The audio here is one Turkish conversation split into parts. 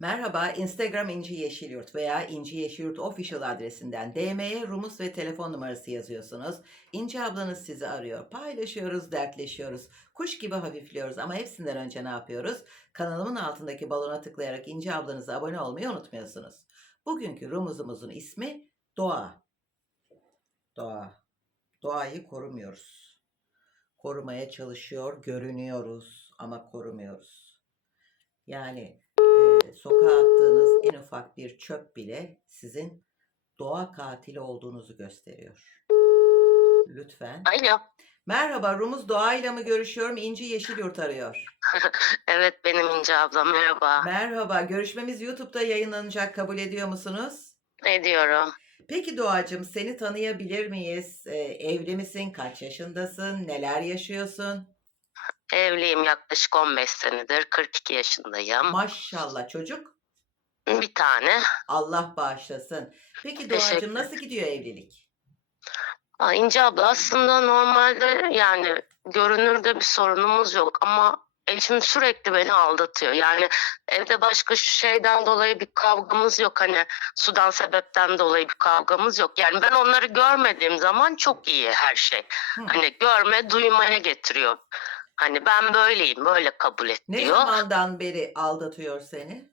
Merhaba, Instagram İnci Yeşilyurt veya İnci Yeşilyurt Official adresinden DM'ye Rumus ve telefon numarası yazıyorsunuz. İnci ablanız sizi arıyor. Paylaşıyoruz, dertleşiyoruz. Kuş gibi hafifliyoruz ama hepsinden önce ne yapıyoruz? Kanalımın altındaki balona tıklayarak İnci ablanıza abone olmayı unutmuyorsunuz. Bugünkü Rumuzumuzun ismi Doğa. Doğa. Doğayı korumuyoruz. Korumaya çalışıyor, görünüyoruz ama korumuyoruz. Yani e, sokağa attığınız en ufak bir çöp bile sizin doğa katili olduğunuzu gösteriyor. Lütfen. Alo. Merhaba, Rumuz Doğa'yla mı görüşüyorum? İnci Yeşilyurt arıyor. Evet benim İnce abla merhaba. Merhaba, görüşmemiz YouTube'da yayınlanacak. Kabul ediyor musunuz? Ne diyorum? Peki Doğacığım, seni tanıyabilir miyiz? E, evli misin? Kaç yaşındasın? Neler yaşıyorsun? Evliyim yaklaşık 15 senedir. 42 yaşındayım. Maşallah çocuk. Bir tane. Allah bağışlasın. Peki Teşekkür Doğacığım nasıl gidiyor evlilik? Aa, İnce abla aslında normalde yani görünürde bir sorunumuz yok ama eşim sürekli beni aldatıyor. Yani evde başka şu şeyden dolayı bir kavgamız yok. Hani sudan sebepten dolayı bir kavgamız yok. Yani ben onları görmediğim zaman çok iyi her şey. Hı. Hani görme duymaya getiriyor. Hani ben böyleyim böyle kabul et Ne diyor. zamandan beri aldatıyor seni?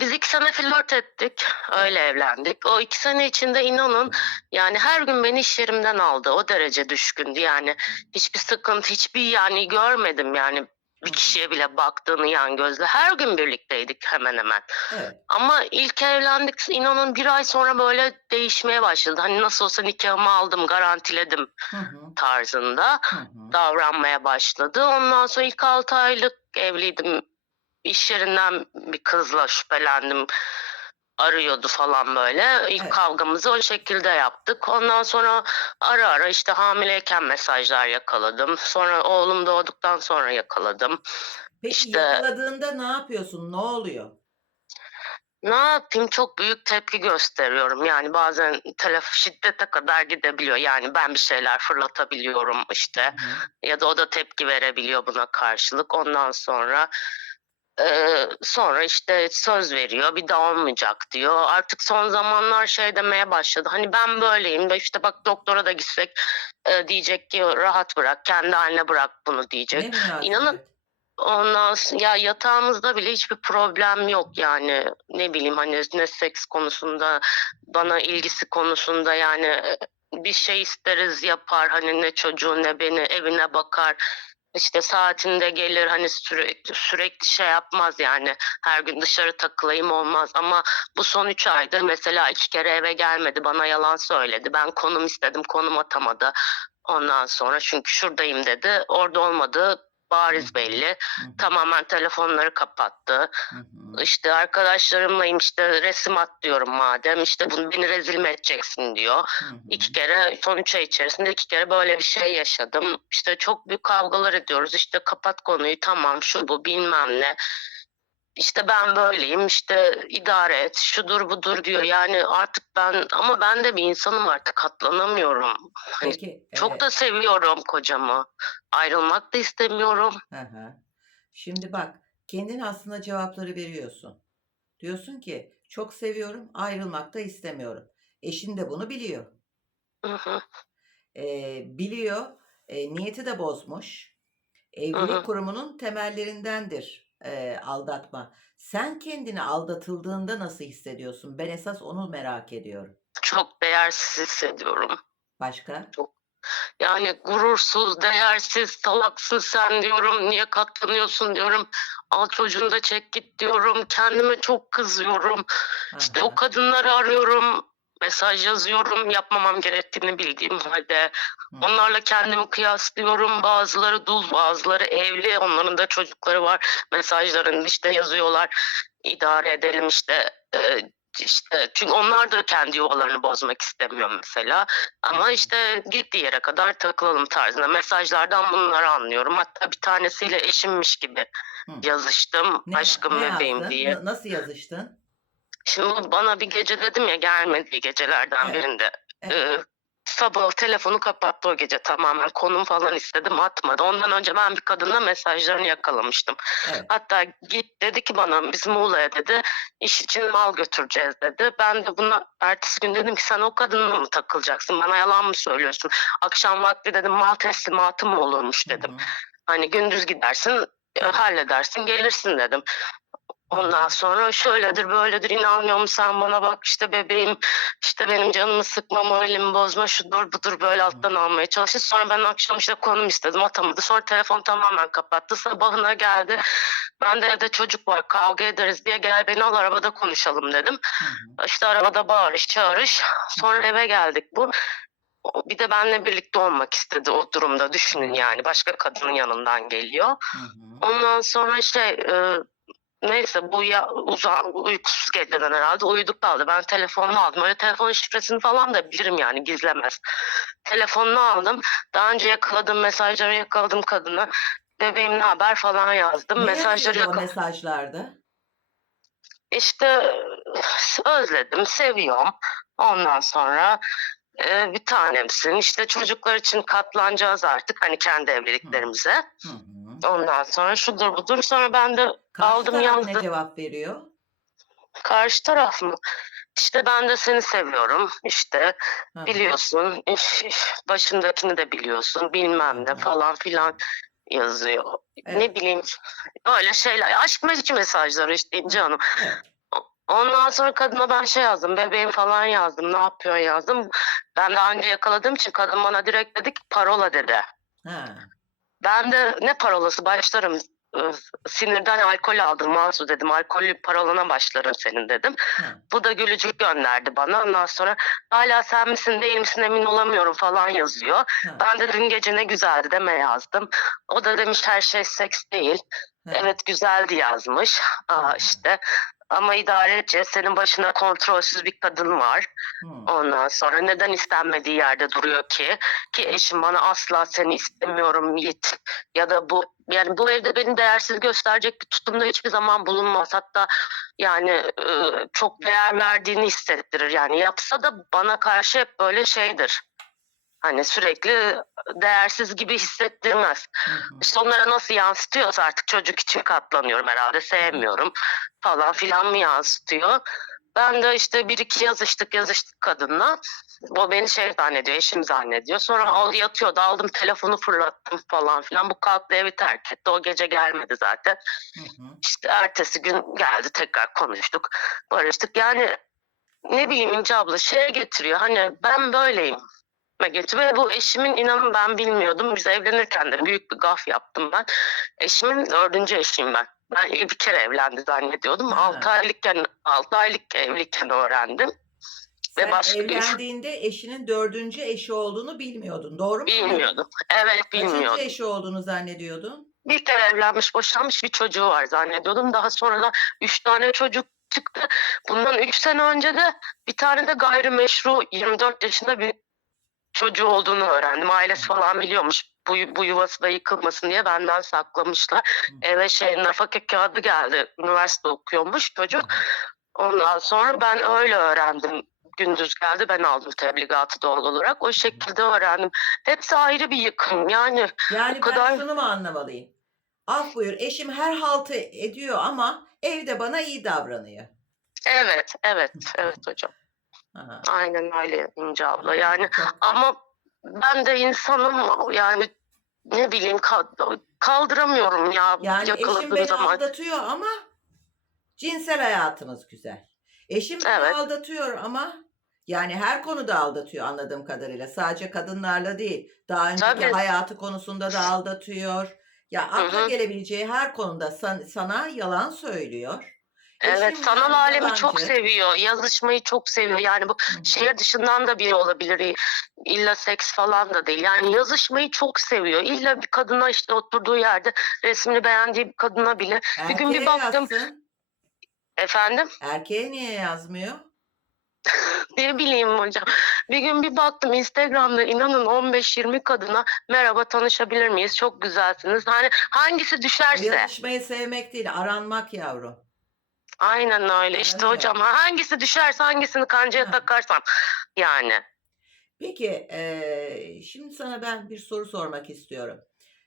Biz iki sene flört ettik. Öyle evlendik. O iki sene içinde inanın yani her gün beni iş yerimden aldı. O derece düşkündü yani. Hiçbir sıkıntı, hiçbir yani görmedim yani bir kişiye bile baktığını yan gözle. Her gün birlikteydik hemen hemen. Evet. Ama ilk evlendik inanın bir ay sonra böyle değişmeye başladı. Hani nasıl olsa nikahımı aldım, garantiledim Hı hı, tarzında hı hı. davranmaya başladı. Ondan sonra ilk 6 aylık evliydim. İş yerinden bir kızla şüphelendim. Arıyordu falan böyle. İlk Evet. kavgamızı o şekilde yaptık. Ondan sonra ara ara işte hamileyken mesajlar yakaladım. Sonra oğlum doğduktan sonra yakaladım. Peki İşte- yakaladığında ne yapıyorsun? Ne oluyor? Ne yapayım çok büyük tepki gösteriyorum. Yani bazen telef şiddete kadar gidebiliyor. Yani ben bir şeyler fırlatabiliyorum işte. Hı ya da o da tepki verebiliyor buna karşılık. Ondan sonra sonra işte söz veriyor bir daha olmayacak diyor. Artık son zamanlar şey demeye başladı. Hani ben böyleyim de işte bak doktora da gitsek diyecek ki rahat bırak kendi haline bırak bunu Ne diyecek. münasebet? İnanın Ondan s- ya yatağımızda bile hiçbir problem yok yani ne bileyim hani ne seks konusunda bana ilgisi konusunda yani e, bir şey isteriz yapar hani ne çocuğu ne beni evine bakar işte saatinde gelir hani sürekli sürekli şey yapmaz yani. Her gün dışarı takılayım olmaz ama bu son üç aydır mesela iki kere eve gelmedi bana yalan söyledi. Ben konum istedim konum atamadı. Ondan sonra çünkü şuradayım dedi. Orada olmadığı bariz belli tamamen telefonları kapattı. İşte arkadaşlarımlayım işte resim at diyorum madem işte bunu beni rezil mi edeceksin diyor. İki kere son üç ay içerisinde iki kere böyle bir şey yaşadım. İşte çok büyük kavgalar ediyoruz işte kapat konuyu tamam şu bu bilmem ne. İşte ben böyleyim işte idare et şudur budur diyor. Yani artık ben ama ben de bir insanım artık katlanamıyorum. Hani Peki, çok da seviyorum kocamı. Ayrılmak da istemiyorum. hı hı. Şimdi bak, kendin aslında cevapları veriyorsun. Diyorsun ki, çok seviyorum, ayrılmak da istemiyorum. Eşin de bunu biliyor. Hı hı. Ee, biliyor, e, niyeti de bozmuş. Hı Evlilik hı. kurumunun temellerindendir e, aldatma. Sen kendini aldatıldığında nasıl hissediyorsun? Ben esas onu merak ediyorum. Çok değersiz hissediyorum. Başka? Yani gurursuz, değersiz, salaksın sen diyorum. Niye katlanıyorsun diyorum. Al çocuğunu da çek git diyorum. Kendime çok kızıyorum. İşte Aha. o kadınları arıyorum. Mesaj yazıyorum. Yapmamam gerektiğini bildiğim halde. Hı. Onlarla kendimi kıyaslıyorum. Bazıları dul, bazıları evli. Onların da çocukları var. Mesajlarında işte yazıyorlar. İdare edelim işte. e, işte çünkü onlar da kendi yuvalarını bozmak istemiyor mesela. Ama işte gittiği yere kadar takılalım tarzında. Mesajlardan bunları anlıyorum. Hatta bir tanesiyle eşimmiş gibi Hı. yazıştım. Ne, Aşkım ne bebeğim yazdın? diye. Na- Nasıl yazıştın? Şimdi bana bir gece dedim ya gelmediği gecelerden Evet. birinde. Evet. Ee, sabah telefonu kapattı o gece tamamen. Konum falan istedim atmadı. Ondan önce ben bir kadınla mesajlarını yakalamıştım. Evet. Hatta git dedi ki bana biz Muğla'ya dedi iş için mal götüreceğiz dedi. Ben de buna ertesi gün dedim ki sen o kadınla mı takılacaksın? Bana yalan mı söylüyorsun? Akşam vakti dedim mal teslimatı mı olurmuş dedim. Hı hı. Hani gündüz gidersin e, halledersin gelirsin dedim. Ondan sonra şöyledir böyledir inanmıyor musun sen bana bak işte bebeğim işte benim canımı sıkma moralimi bozma şudur budur böyle alttan almaya çalıştı. Sonra ben akşam işte konum istedim atamadı. Sonra telefon tamamen kapattı. Sabahına geldi. Ben de evde çocuk var kavga ederiz diye gel beni al arabada konuşalım dedim. Hı hı. İşte arabada bağırış çağırış. Sonra eve geldik bu. Bir de benimle birlikte olmak istedi o durumda düşünün yani başka kadının yanından geliyor. Hı hı. Ondan sonra şey e, neyse bu ya uza, uykusuz geceden herhalde uyuduk kaldı. Ben telefonunu aldım. Öyle telefon şifresini falan da bilirim yani gizlemez. Telefonunu aldım. Daha önce yakaladığım mesajları yakaladım kadına. Bebeğim ne haber falan yazdım. Ne Mesajları o yakaladım. mesajlarda? İşte özledim, seviyorum. Ondan sonra e, bir tanemsin. İşte çocuklar için katlanacağız artık hani kendi evliliklerimize. Hı hı. Ondan sonra şudur budur. Sonra ben de Karşı aldım taraf yazdım. ne cevap veriyor? Karşı taraf mı? İşte ben de seni seviyorum. İşte hı. biliyorsun. iş- iş, Başındakini de biliyorsun. Bilmem ne falan filan yazıyor. Evet. Ne bileyim öyle şeyler. Aşk mesajları işte İnce Hanım. Evet. Ondan sonra kadına ben şey yazdım. Bebeğim falan yazdım. Ne yapıyorsun yazdım. Ben daha önce yakaladığım için kadın bana direkt dedi ki parola dedi. Ha. Ben de ne parolası başlarım. Sinirden alkol aldım Mansu dedim. Alkollü parolana başlarım senin dedim. Ha. Bu da gülücük gönderdi bana. Ondan sonra hala sen misin değil misin emin olamıyorum falan yazıyor. Ha. Ben de dün gece ne güzeldi deme yazdım. O da demiş her şey seks değil. Evet güzeldi yazmış. Aa işte ama idare edeceğiz. Senin başına kontrolsüz bir kadın var. Hı. Ondan sonra neden istenmediği yerde duruyor ki? Ki eşim bana asla seni istemiyorum Yiğit. Ya da bu yani bu evde beni değersiz gösterecek bir tutumda hiçbir zaman bulunmaz. Hatta yani e, çok değer verdiğini hissettirir. Yani yapsa da bana karşı hep böyle şeydir. Hani sürekli değersiz gibi hissettirmez. Hı hı. İşte onlara nasıl yansıtıyorsa artık çocuk için katlanıyorum herhalde sevmiyorum falan filan mı yansıtıyor. Ben de işte bir iki yazıştık yazıştık kadınla. O beni şey zannediyor, eşim zannediyor. Sonra al yatıyordu, aldım telefonu fırlattım falan filan. Bu kalktı evi terk etti. O gece gelmedi zaten. Hı hı. İşte ertesi gün geldi tekrar konuştuk. Barıştık. Yani ne bileyim İnce abla şeye getiriyor. Hani ben böyleyim. Getiriyor. Ve bu eşimin inanın ben bilmiyordum. Biz evlenirken de büyük bir gaf yaptım ben. Eşimin dördüncü eşiyim ben. Ben bir kere evlendi zannediyordum. Ha. 6 aylıkken 6 aylık evliyken öğrendim. Ve Sen başka bir- evlendiğinde eşinin dördüncü eşi olduğunu bilmiyordun. Doğru mu? Bilmiyordum. Evet Kaçıncı bilmiyordum. eşi olduğunu zannediyordun? Bir kere evlenmiş boşanmış bir çocuğu var zannediyordum. Daha sonra da üç tane çocuk çıktı. Bundan üç sene önce de bir tane de gayrimeşru 24 yaşında bir çocuğu olduğunu öğrendim. Ailesi falan biliyormuş. Bu, bu yuvası da yıkılmasın diye benden saklamışlar. Eve şey nafaka kağıdı geldi. Üniversite okuyormuş çocuk. Ondan sonra ben öyle öğrendim. Gündüz geldi ben aldım tebligatı doğal olarak. O şekilde öğrendim. Hepsi ayrı bir yıkım. Yani Yani O kadar- ben şunu mu anlamalıyım? Af buyur eşim her haltı ediyor ama evde bana iyi davranıyor. evet, evet, evet hocam. Aha. Aynen öyle İnce abla. Yani ama ben de insanım yani ne bileyim ka- kaldıramıyorum ya Yani eşim yakaladığım beni zaman. aldatıyor ama cinsel hayatınız güzel. Eşim beni Evet. aldatıyor ama yani her konuda aldatıyor anladığım kadarıyla. Sadece kadınlarla değil. Daha önceki Tabii. hayatı konusunda da aldatıyor. Ya akla gelebileceği her konuda san- sana yalan söylüyor. Evet Eşim sanal alemi çok yalancı. seviyor. Yazışmayı çok seviyor. Yani bu şehir dışından da biri olabilir. İlla seks falan da değil. Yani yazışmayı çok seviyor. İlla bir kadına işte oturduğu yerde resmini beğendiği bir kadına bile. Bir gün bir Erkeğe baktım. yazsın. Efendim? Erkeğe niye yazmıyor? Ne bileyim hocam. Bir gün bir baktım Instagram'da inanın 15-20 kadına merhaba tanışabilir miyiz? Çok güzelsiniz. Hani hangisi düşerse. Yazışmayı sevmek değil, aranmak yavrum. Aynen öyle işte Öyle. hocam. Hangisi düşerse hangisini kancaya Ha. takarsam. Yani. Peki, eee, şimdi sana ben bir soru sormak istiyorum.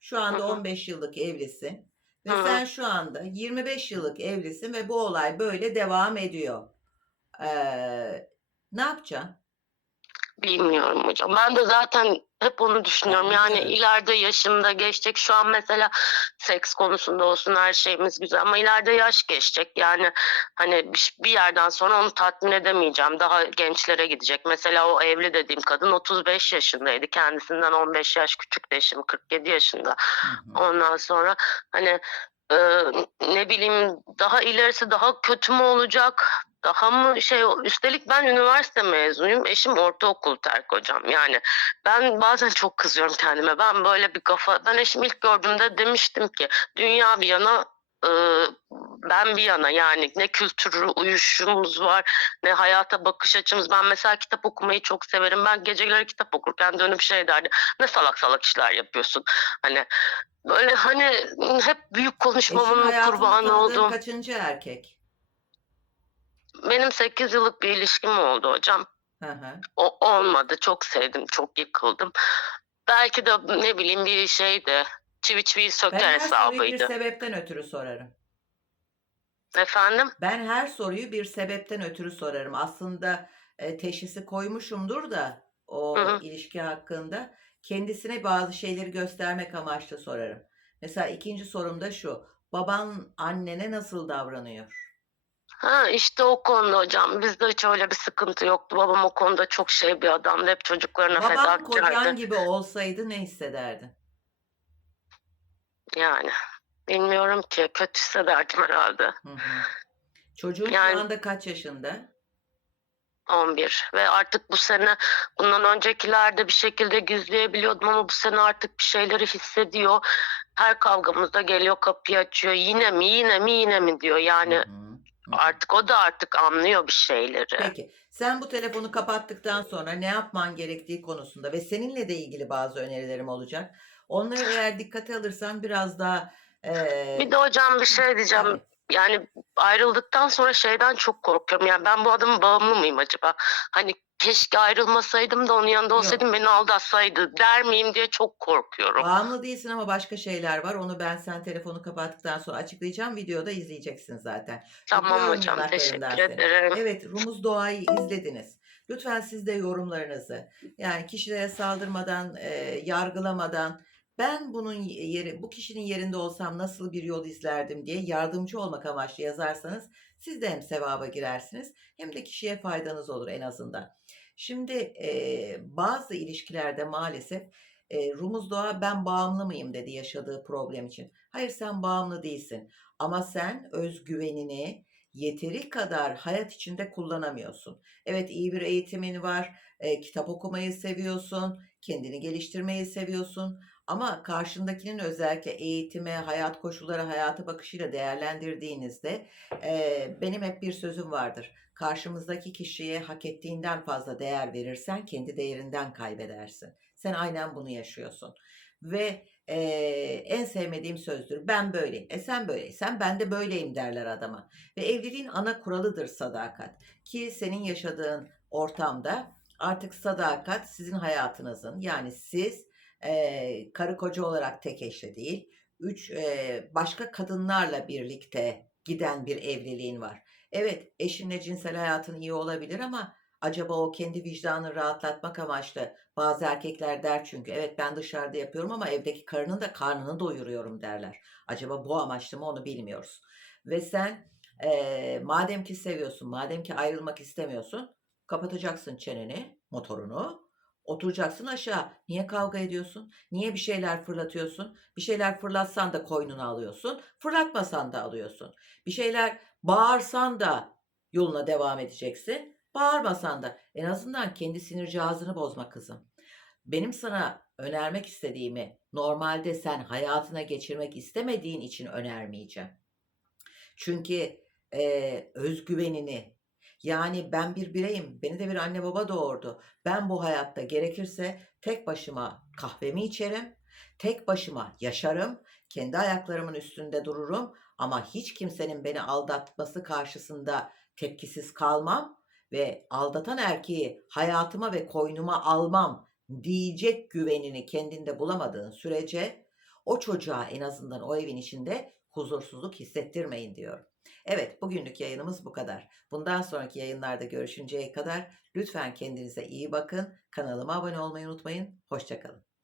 Şu anda hı. 15 yıllık evlisin ve Hı hı. sen şu anda 25 yıllık evlisin ve bu olay böyle devam ediyor. Eee, ne yapacaksın? Bilmiyorum hocam. Ben de zaten hep onu düşünüyorum. Yani biliyorum. ileride yaşımda geçecek. Şu an mesela seks konusunda olsun her şeyimiz güzel ama ileride yaş geçecek. Yani hani bir, bir yerden sonra onu tatmin edemeyeceğim. Daha gençlere gidecek. Mesela o evli dediğim kadın 35 yaşındaydı. Kendisinden 15 yaş küçük de şimdi 47 yaşında. Hı hı. Ondan sonra hani e, ne bileyim daha ilerisi daha kötü mü olacak? Daha mı şey üstelik ben üniversite mezunuyum. Eşim ortaokul terk hocam. Yani ben bazen çok kızıyorum kendime. Ben böyle bir kafa ben eşimi ilk gördüğümde demiştim ki dünya bir yana e, ben bir yana yani ne kültürü uyuşumuz var ne hayata bakış açımız. Ben mesela kitap okumayı çok severim. Ben geceleri kitap okurken dönüp şey derdi. Ne salak salak işler yapıyorsun. Hani böyle hani hep büyük konuşmamın kurbanı olduğum. kaçıncı erkek? Benim 8 yıllık bir ilişkim oldu hocam. Hı hı. O olmadı. Çok sevdim. Çok yıkıldım. Belki de ne bileyim bir şeydi. Çivi çiviyi Ben söker her soruyu bir hesabıydı. sebepten ötürü sorarım. Efendim? Ben her soruyu bir sebepten ötürü sorarım. Aslında e, teşhisi koymuşumdur da Hı o hı. ilişki hakkında kendisine bazı şeyleri göstermek amaçlı sorarım. Mesela ikinci sorum da şu. Baban annene nasıl davranıyor? Ha işte o konuda hocam. Bizde hiç öyle bir sıkıntı yoktu. Babam o konuda çok şey bir adamdı. Hep çocuklarına Baban kocan fedakardı. gibi olsaydı ne hissederdin? Yani bilmiyorum ki. Kötü hissederdim herhalde. Hı hı. Çocuğun şu Yani anda kaç yaşında? 11 ve artık bu sene bundan öncekilerde bir şekilde gizleyebiliyordum ama bu sene artık bir şeyleri hissediyor. Her kavgamızda geliyor kapıyı açıyor. Yine mi yine mi yine mi diyor. Yani. Hı hı. Artık o da artık anlıyor bir şeyleri. Peki, sen bu telefonu kapattıktan sonra ne yapman gerektiği konusunda ve seninle de ilgili bazı önerilerim olacak. Onları eğer dikkate alırsan biraz daha Bir eee de hocam bir şey diyeceğim. tabii. Yani ayrıldıktan sonra şeyden çok korkuyorum. Yani ben bu adamın bağımlı mıyım acaba? Hani keşke ayrılmasaydım da onun yanında Yok. olsaydım beni aldatsaydı der miyim diye çok korkuyorum. Bağımlı değilsin ama başka şeyler var. Onu ben sen telefonu kapattıktan sonra açıklayacağım. Videoda izleyeceksin zaten. Tamam Öpüyorum hocam yanaklarından teşekkür seni. ederim. Evet, Rumuz Doğa'yı izlediniz. Lütfen siz de yorumlarınızı, yani kişilere saldırmadan, eee, yargılamadan, ben bunun yeri, bu kişinin yerinde olsam nasıl bir yol izlerdim diye yardımcı olmak amaçlı yazarsanız siz de hem sevaba girersiniz hem de kişiye faydanız olur en azından. Şimdi eee, bazı ilişkilerde maalesef eee, Rumuz Doğa ben bağımlı mıyım dedi yaşadığı problem için. Hayır sen bağımlı değilsin ama sen özgüvenini yeteri kadar hayat içinde kullanamıyorsun. Evet iyi bir eğitimin var, eee, kitap okumayı seviyorsun, kendini geliştirmeyi seviyorsun ama karşındakinin özellikle eğitime, hayat koşulları, hayata bakışıyla değerlendirdiğinizde eee, benim hep bir sözüm vardır. Karşımızdaki kişiye hak ettiğinden fazla değer verirsen kendi değerinden kaybedersin. Sen aynen bunu yaşıyorsun. Ve eee, en sevmediğim sözdür. Ben böyleyim. E sen böyleysen ben de böyleyim derler adama. Ve evliliğin ana kuralıdır sadakat. Ki senin yaşadığın ortamda artık sadakat sizin hayatınızın. Yani siz eee, karı koca olarak tek eşli değil, üç eee, başka kadınlarla birlikte giden bir evliliğin var. Evet, eşinle cinsel hayatın iyi olabilir ama acaba o kendi vicdanını rahatlatmak amaçlı bazı erkekler der çünkü evet ben dışarıda yapıyorum ama evdeki karının da karnını doyuruyorum derler. Acaba bu amaçlı mı onu bilmiyoruz. Ve sen eee, madem ki seviyorsun, madem ki ayrılmak istemiyorsun, kapatacaksın çeneni, motorunu, oturacaksın aşağı. Niye kavga ediyorsun? Niye bir şeyler fırlatıyorsun? Bir şeyler fırlatsan da koynuna alıyorsun, fırlatmasan da alıyorsun. Bir şeyler bağırsan da yoluna devam edeceksin, bağırmasan da. En azından kendi sinir cihazını bozma kızım. Benim sana önermek istediğimi normalde sen hayatına geçirmek istemediğin için önermeyeceğim. Çünkü eee, özgüvenini yani ben bir bireyim, beni de bir anne baba doğurdu. Ben bu hayatta gerekirse tek başıma kahvemi içerim, tek başıma yaşarım, kendi ayaklarımın üstünde dururum ama hiç kimsenin beni aldatması karşısında tepkisiz kalmam ve aldatan erkeği hayatıma ve koynuma almam diyecek güvenini kendinde bulamadığın sürece o çocuğa en azından o evin içinde huzursuzluk hissettirmeyin diyorum. Evet, bugünlük yayınımız bu kadar. Bundan sonraki yayınlarda görüşünceye kadar lütfen kendinize iyi bakın. Kanalıma abone olmayı unutmayın. Hoşçakalın.